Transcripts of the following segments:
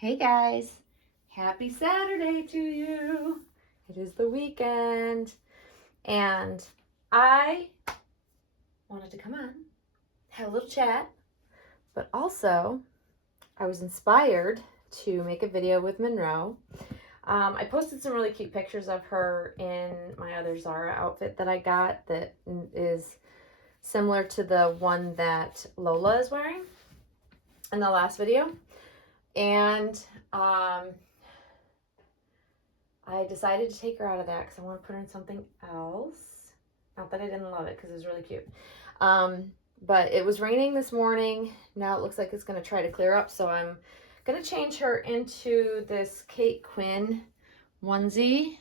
Hey guys, happy Saturday to you. It is the weekend and I wanted to come on, have a little chat, but also I was inspired to make a video with Monroe. I posted some really cute pictures of her in my other Zara outfit that I got that is similar to the one that Lola is wearing in the last video. And I decided to take her out of that because I want to put her in something else. Not that I didn't love it because it was really cute. But it was raining this morning. Now it looks like it's going to try to clear up. So I'm going to change her into this Kate Quinn onesie.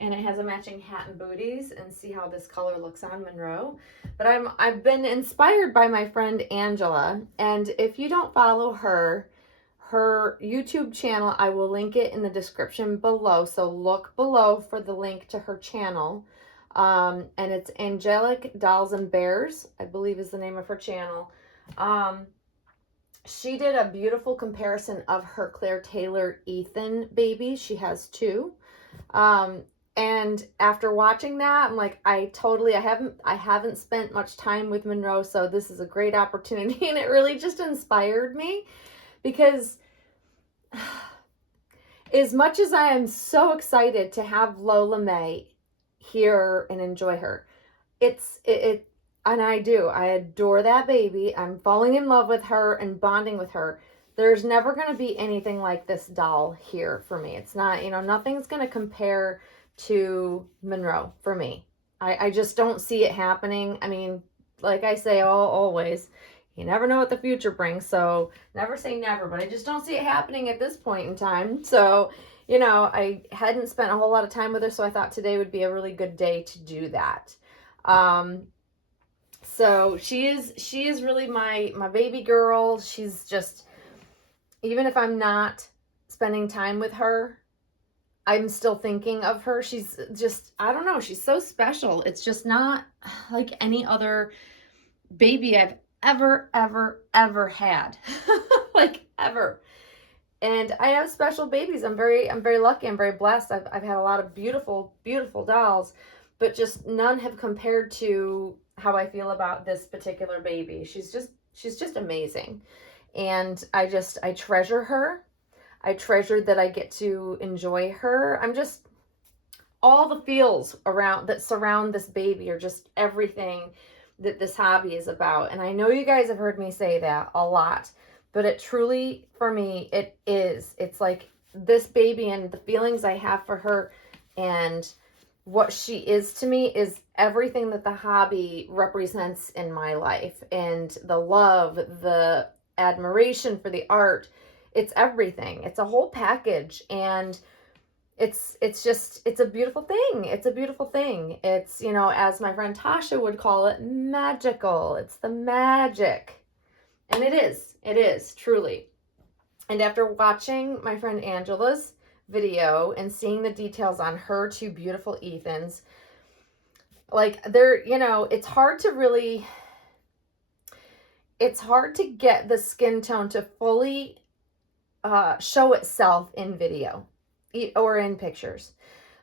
And it has a matching hat and booties, and see how this color looks on Monroe. But I've been inspired by my friend Angela. And if you don't follow her YouTube channel, I will link it in the description below. So look below for the link to her channel. And it's Angelic Dolls and Bears, I believe is the name of her channel. She did a beautiful comparison of her Claire Taylor Ethan baby. She has two. And after watching that, I'm like, I haven't spent much time with Monroe, so this is a great opportunity. And it really just inspired me because as much as I am so excited to have Lola May here and enjoy her, and I adore that baby. I'm falling in love with her and bonding with her. There's never going to be anything like this doll here for me. It's not, nothing's going to compare to Monroe for me. I just don't see it happening. I mean, like I say always, you never know what the future brings, so never say never, but I just don't see it happening at this point in time. So, I hadn't spent a whole lot of time with her, so I thought today would be a really good day to do that. So she is really my baby girl. She's just, even if I'm not spending time with her, I'm still thinking of her. She's just, I don't know, she's so special. It's just not like any other baby I've ever had. Like ever. And I have special babies. I'm very lucky. I'm very blessed. I've had a lot of beautiful dolls, but just none have compared to how I feel about this particular baby. She's just amazing. And I treasure her. I treasure that I get to enjoy her. All the feels that surround this baby are just everything that this hobby is about. And I know you guys have heard me say that a lot, but it truly, for me, it is. It's like this baby and the feelings I have for her and what she is to me is everything that the hobby represents in my life. And the love, the admiration for the art, it's everything. It's a whole package. And it's a beautiful thing. It's a beautiful thing. It's, as my friend Tasha would call it, magical. It's the magic. And it is truly. And after watching my friend Angela's video and seeing the details on her two beautiful Ethans, like it's hard to get the skin tone to fully show itself in video or in pictures.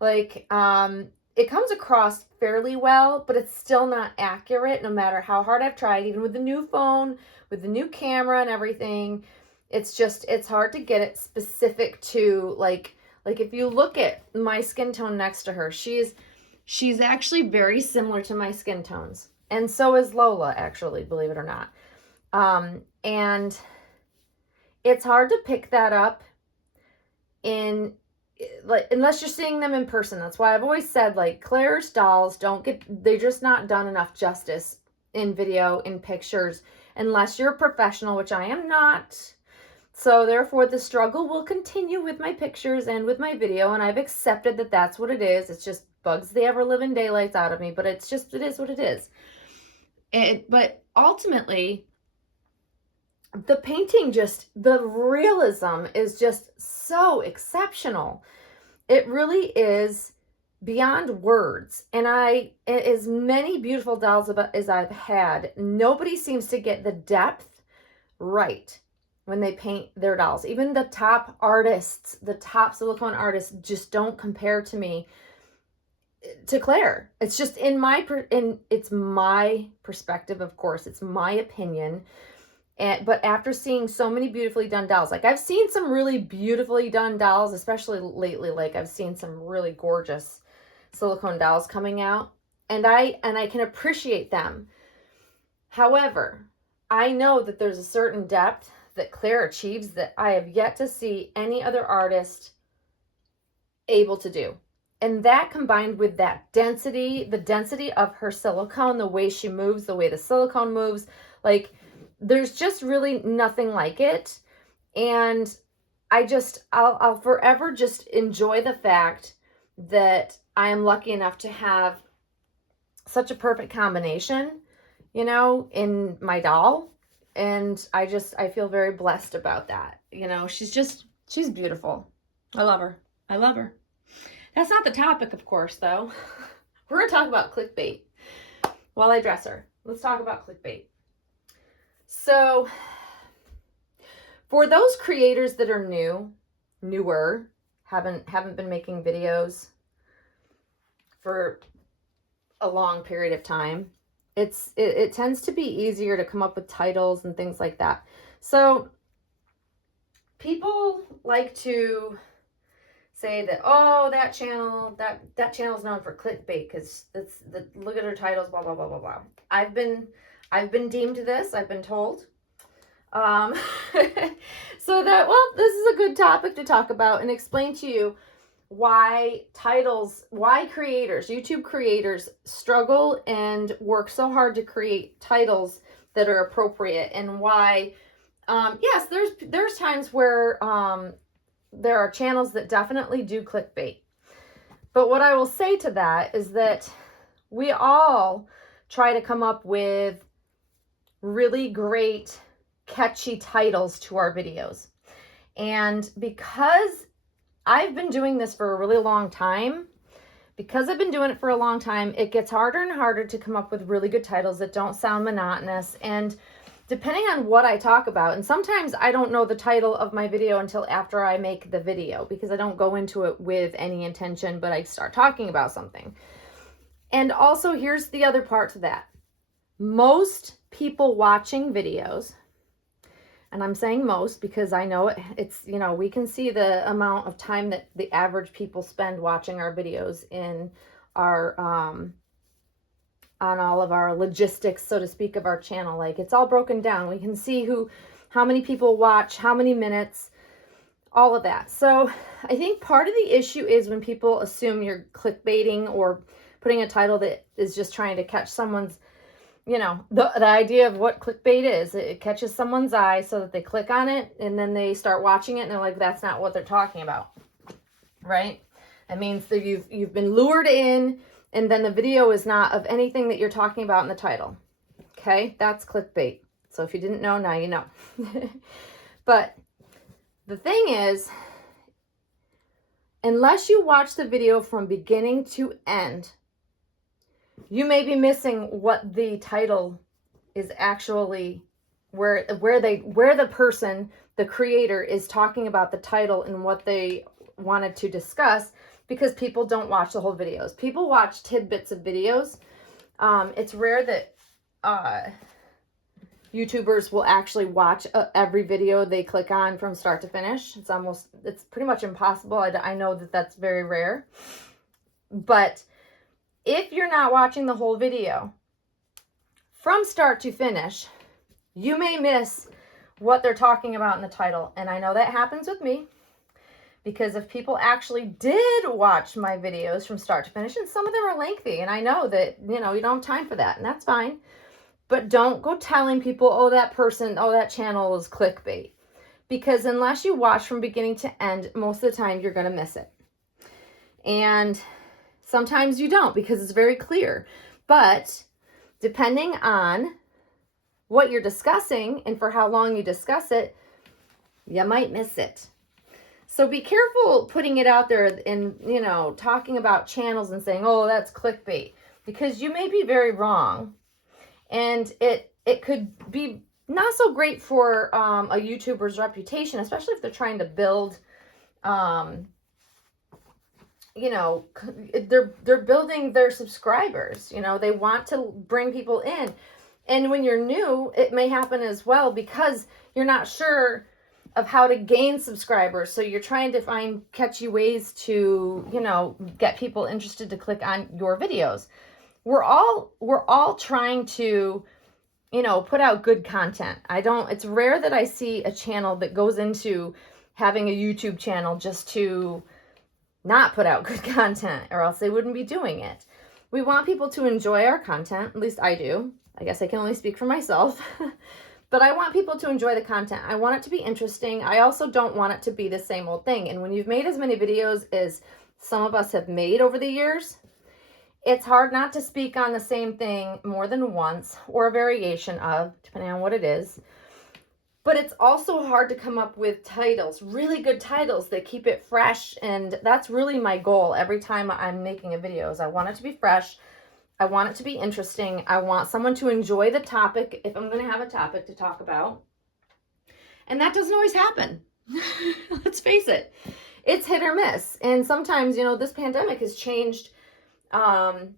Like, it comes across fairly well, but it's still not accurate no matter how hard I've tried, even with the new phone, with the new camera and everything. It's hard to get it specific to, like if you look at my skin tone next to her, she's actually very similar to my skin tones. And so is Lola, actually, believe it or not. And it's hard to pick that up unless you're seeing them in person. That's why I've always said, like, Claire's dolls they're just not done enough justice in video, in pictures, unless you're a professional, which I am not. So therefore the struggle will continue with my pictures and with my video, and I've accepted that that's what it is. It's just bugs the ever living daylights out of me, but it is what it is. But ultimately, the painting, the realism is just so exceptional. It really is beyond words. And as many beautiful dolls as I've had, nobody seems to get the depth right. when they paint their dolls. Even the top artists, the top silicone artists just don't compare to me to Claire. It's just it's my perspective, of course. It's my opinion. But after seeing so many beautifully done dolls, like I've seen some really beautifully done dolls, especially lately, like I've seen some really gorgeous silicone dolls coming out, and I can appreciate them. However, I know that there's a certain depth that Claire achieves that I have yet to see any other artist able to do. And that combined with that density, the density of her silicone, the way she moves, the way the silicone moves, like there's just really nothing like it. And I'll forever just enjoy the fact that I am lucky enough to have such a perfect combination, you know, in my doll. And I feel very blessed about that. You know, she's beautiful. I love her. I love her. That's not the topic, of course, though. We're going to talk about clickbait while I dress her. Let's talk about clickbait. So, for those creators that are newer, haven't been making videos for a long period of time, it tends to be easier to come up with titles and things like that. So, people like to say that, oh, that channel is known for clickbait because look at her titles, blah blah blah blah blah. I've been deemed this. I've been told. So that, well, this is a good topic to talk about and explain to you why creators, YouTube creators, struggle and work so hard to create titles that are appropriate, and why. Yes, there's times where there are channels that definitely do clickbait. But what I will say to that is that we all try to come up with really great, catchy titles to our videos. And because I've been doing this for a really long time, it gets harder and harder to come up with really good titles that don't sound monotonous. And depending on what I talk about, and sometimes I don't know the title of my video until after I make the video because I don't go into it with any intention, but I start talking about something. And also, here's the other part to that. Most people watching videos, and I'm saying most because I know it's, you know, we can see the amount of time that the average people spend watching our videos in our, on all of our logistics, so to speak, of our channel. Like, it's all broken down. We can see how many people watch, how many minutes, all of that. So I think part of the issue is when people assume you're clickbaiting or putting a title that is just trying to catch someone's, you know, the idea of what clickbait is. It catches someone's eye so that they click on it and then they start watching it and they're like, that's not what they're talking about, right? That means that you've been lured in, and then the video is not of anything that you're talking about in the title. Okay, that's clickbait. So if you didn't know, now you know. But the thing is, unless you watch the video from beginning to end, you may be missing what the title is actually, where the person, the creator, is talking about the title and what they wanted to discuss, because people don't watch the whole videos. People watch tidbits of videos. It's rare that YouTubers will actually watch every video they click on from start to finish. It's pretty much impossible. I know that that's very rare. But if you're not watching the whole video from start to finish, you may miss what they're talking about in the title. And I know that happens with me, because if people actually did watch my videos from start to finish, and some of them are lengthy, and I know that, you know, you don't have time for that, and that's fine. But don't go telling people, oh, that channel is clickbait. Because unless you watch from beginning to end, most of the time you're going to miss it. And sometimes you don't, because it's very clear. But depending on what you're discussing and for how long you discuss it, you might miss it. So be careful putting it out there and, you know, talking about channels and saying, oh, that's clickbait, because you may be very wrong. And it could be not so great for a YouTuber's reputation, especially if they're trying to build, you know, they're building their subscribers. You know, they want to bring people in. And when you're new, it may happen as well because you're not sure of how to gain subscribers. So you're trying to find catchy ways to, you know, get people interested to click on your videos. We're all trying to, you know, put out good content. It's rare that I see a channel that goes into having a YouTube channel just to not put out good content, or else they wouldn't be doing it. We want people to enjoy our content. At least I do. I guess I can only speak for myself. But I want people to enjoy the content. I want it to be interesting. I also don't want it to be the same old thing. And when you've made as many videos as some of us have made over the years, it's hard not to speak on the same thing more than once, or a variation of, depending on what it is. But it's also hard to come up with titles, really good titles that keep it fresh. And that's really my goal every time I'm making a video, is I want it to be fresh. I want it to be interesting. I want someone to enjoy the topic if I'm going to have a topic to talk about. And that doesn't always happen. Let's face it. It's hit or miss. And sometimes, you know, this pandemic has changed how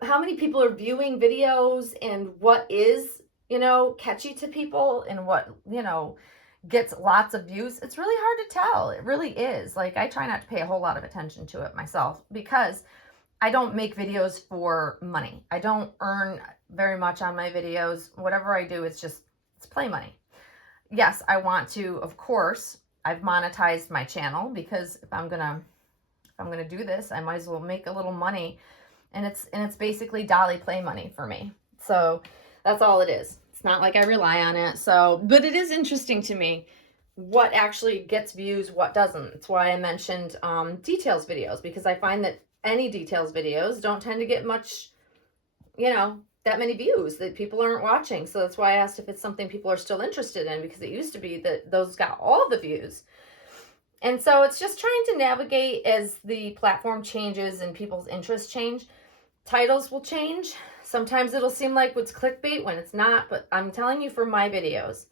many people are viewing videos and what is, you know, catchy to people and what, you know, gets lots of views. It's really hard to tell. It really is. Like, I try not to pay a whole lot of attention to it myself because I don't make videos for money. I don't earn very much on my videos. Whatever I do, it's play money. Yes, I want to, of course, I've monetized my channel because if I'm gonna do this, I might as well make a little money. And it's basically dolly play money for me. So that's all it is. It's not like I rely on it. So, but it is interesting to me what actually gets views, what doesn't. That's why I mentioned details videos, because I find that any details videos don't tend to get much, you know, that many views, that people aren't watching. So that's why I asked if it's something people are still interested in, because it used to be that those got all the views. And so it's just trying to navigate as the platform changes and people's interests change. Titles will change. Sometimes it'll seem like it's clickbait when it's not, but I'm telling you, for my videos,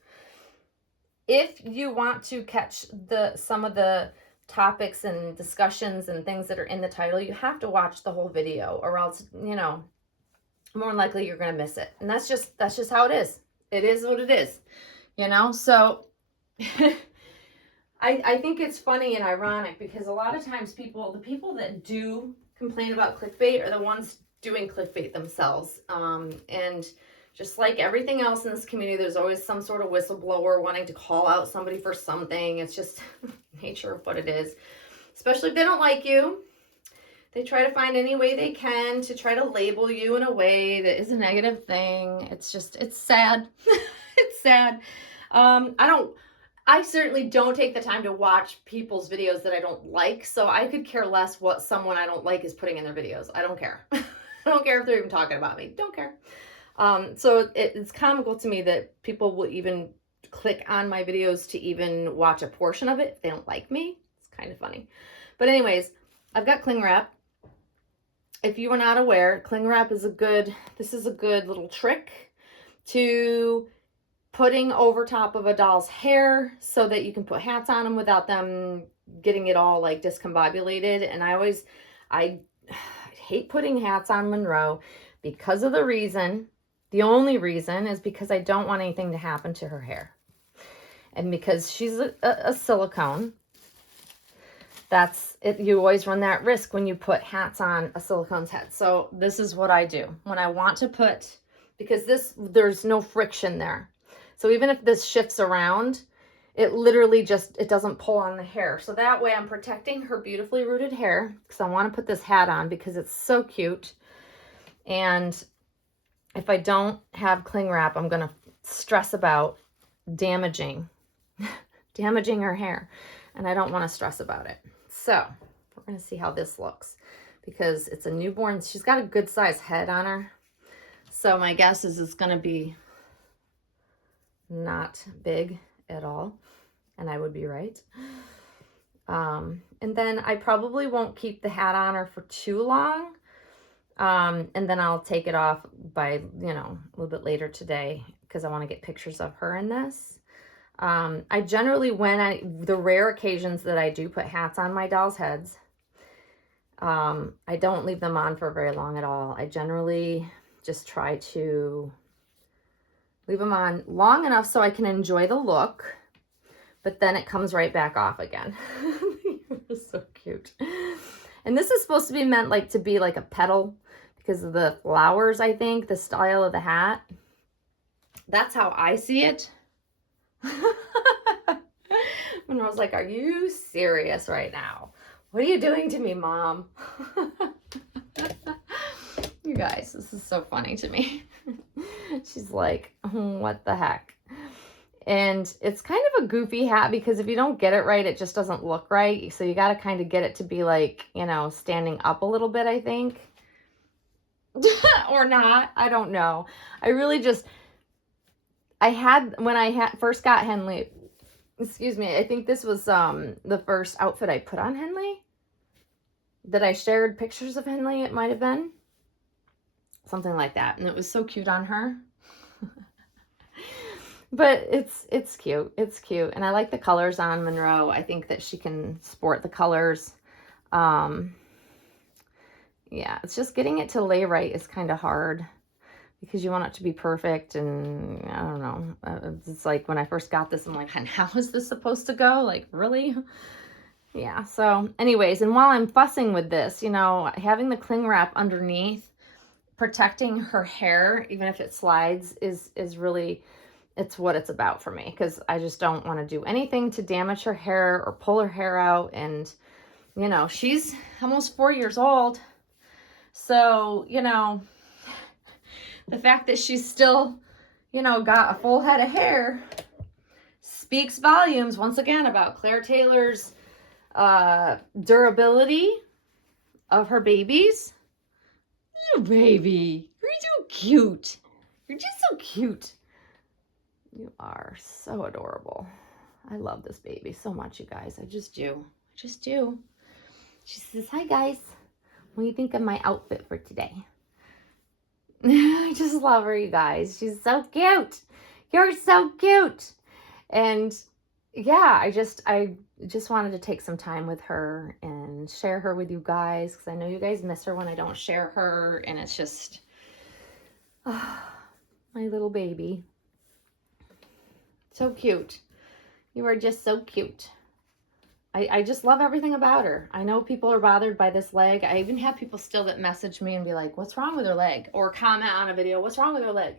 if you want to catch some of the topics and discussions and things that are in the title, you have to watch the whole video, or else, you know, more than likely you're going to miss it. And that's just how it is. It is what it is, you know? So I think it's funny and ironic because a lot of times the people that do complain about clickbait are the ones doing clickbait themselves. And just like everything else in this community, there's always some sort of whistleblower wanting to call out somebody for something. It's just nature of what it is. Especially if they don't like you. They try to find any way they can to try to label you in a way that is a negative thing. It's sad. It's sad. I certainly don't take the time to watch people's videos that I don't like, so I could care less what someone I don't like is putting in their videos. I don't care. I don't care if they're even talking about me. Don't care. So it's comical to me that people will even click on my videos to even watch a portion of it if they don't like me. It's kind of funny. But anyways, I've got cling wrap. If you were not aware, cling wrap is a good little trick to putting over top of a doll's hair so that you can put hats on them without them getting it all like discombobulated. And I hate putting hats on Monroe because of the only reason is because I don't want anything to happen to her hair. And because she's a silicone, that's it. You always run that risk when you put hats on a silicone's head. So this is what I do when I want to put, because there's no friction there. So even if this shifts around, it literally it doesn't pull on the hair. So that way I'm protecting her beautifully rooted hair, because I want to put this hat on because it's so cute. And if I don't have cling wrap, I'm going to stress about damaging her hair. And I don't want to stress about it. So we're going to see how this looks, because it's a newborn. She's got a good size head on her. So my guess is it's going to be not big at all, and I would be right. And then I probably won't keep the hat on her for too long, and then I'll take it off by, you know, a little bit later today because I want to get pictures of her in this. I generally, the rare occasions that I do put hats on my dolls' heads, I don't leave them on for very long at all. I generally just try to leave them on long enough so I can enjoy the look, but then it comes right back off again. You're so cute. And this is supposed to be meant like to be like a petal because of the flowers, I think, the style of the hat. That's how I see it. Monroe's like, are you serious right now? What are you doing to me, Mom? You guys, this is so funny to me. She's like, what the heck? And it's kind of a goofy hat because if you don't get it right, it just doesn't look right. So you got to kind of get it to be like, you know, standing up a little bit, I think. Or not. I don't know. I really just, when I first got Henley, excuse me, I think this was the first outfit I put on Henley. That I shared pictures of Henley, it might have been. Something like that. And it was so cute on her. But it's cute. It's cute. And I like the colors on Monroe. I think that she can sport the colors. Yeah, it's just getting it to lay right is kind of hard because you want it to be perfect. And I don't know. It's like when I first got this, I'm like, how is this supposed to go? Like, really? Yeah. So anyways, and while I'm fussing with this, you know, having the cling wrap underneath, protecting her hair, even if it slides, is really... it's what it's about for me because I just don't want to do anything to damage her hair or pull her hair out. And, you know, she's almost 4 years old. So, you know, the fact that she's still, you know, got a full head of hair speaks volumes once again about Claire Taylor's durability of her babies. Little baby, you're so cute. You're just so cute. You are so adorable. I love this baby so much, you guys. I just do. I just do. She says, hi, guys. What do you think of my outfit for today? I just love her, you guys. She's so cute. You're so cute. And yeah, I just wanted to take some time with her and share her with you guys because I know you guys miss her when I don't share her. And it's just, my little baby. So cute. You are just so cute. I just love everything about her. I know people are bothered by this leg. I even have people still that message me and be like, what's wrong with her leg? Or comment on a video, what's wrong with her leg?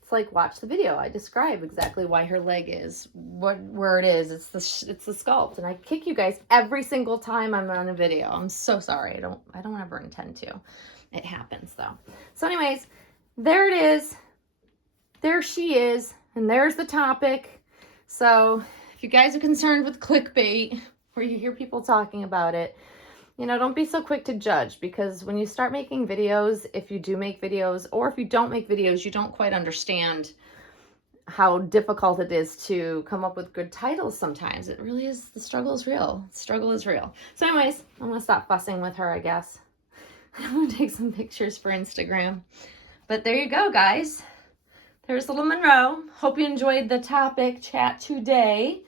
It's like, watch the video. I describe exactly why her leg is, where it is. It's the sculpt. And I kick you guys every single time I'm on a video. I'm so sorry. I don't ever intend to. It happens though. So anyways, there it is. There she is. And there's the topic. So if you guys are concerned with clickbait or you hear people talking about it, you know, don't be so quick to judge because when you start making videos, if you do make videos or if you don't make videos, you don't quite understand how difficult it is to come up with good titles sometimes. It really is. The struggle is real. The struggle is real. So anyways, I'm going to stop fussing with her, I guess. I'm going to take some pictures for Instagram. But there you go, guys. There's little Monroe. Hope you enjoyed the topic chat today.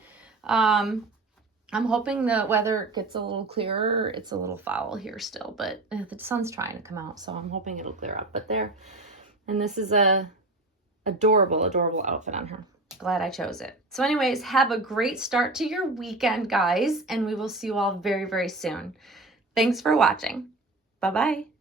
I'm hoping the weather gets a little clearer. It's a little foul here still, but the sun's trying to come out, so I'm hoping it'll clear up. But there, and this is a adorable, adorable outfit on her. Glad I chose it. So anyways, have a great start to your weekend, guys, and we will see you all very, very soon. Thanks for watching. Bye-bye.